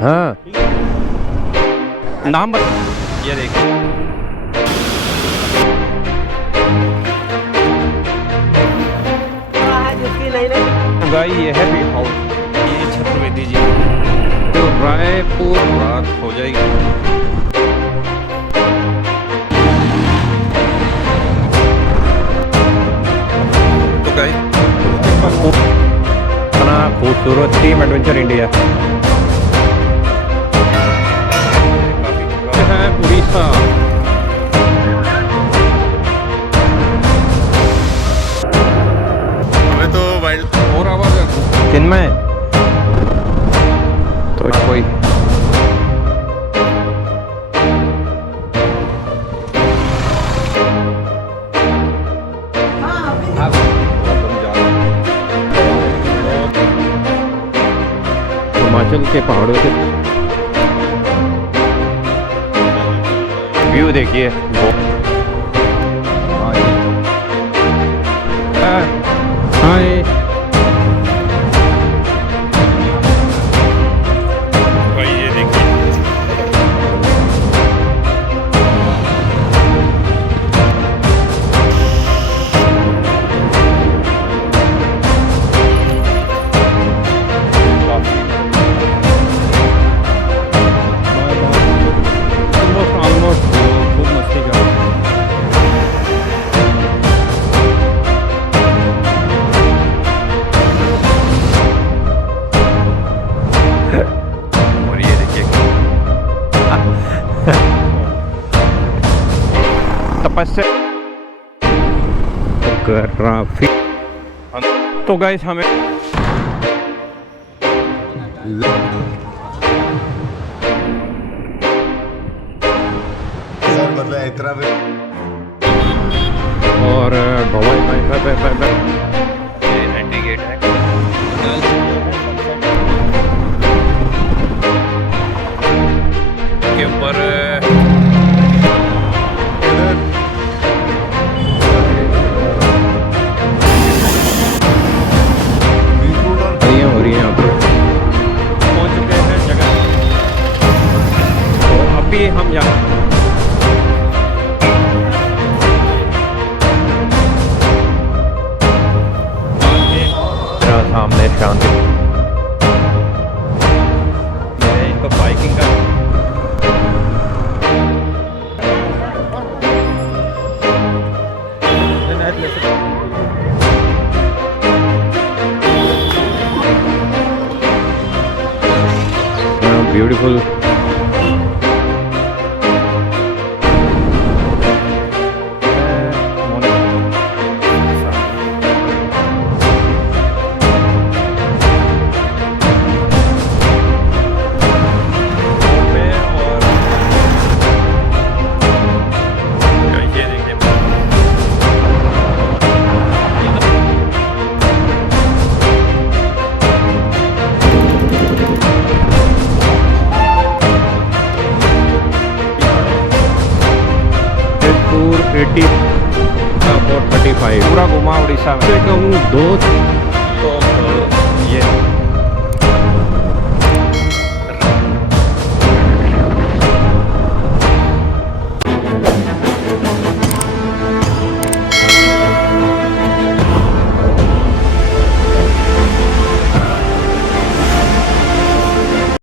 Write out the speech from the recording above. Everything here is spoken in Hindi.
हाँ नाम ये देखिए गाय ये है भी हाउस, ये छत्रवेदी जी तो रायपुर रात हो जाएगी। तो गाय इतना खूबसूरत टीम एडवेंचर इंडिया है उड़ीसा। हमें तो वाइल्ड और आवाज है किनमें तो कोई हिमाचल के पहाड़ों से व्यू देखिए वो हाय भाई ये देखिए ऑलमोस्ट खूब मस्ती कर और ये देखिए तपस्या ग्राफी। तो गाइस हमें और भवानी एंटी गेट है के ऊपर हो रही है यहाँ पर। पहुंच चुके हैं जगह। तो अभी हम यहाँ सामने शांति इनको बाइकिंग का ब्यूटीफुल टूर 435 पूरा घुमा उड़ीसा में कहूँ दो तो ये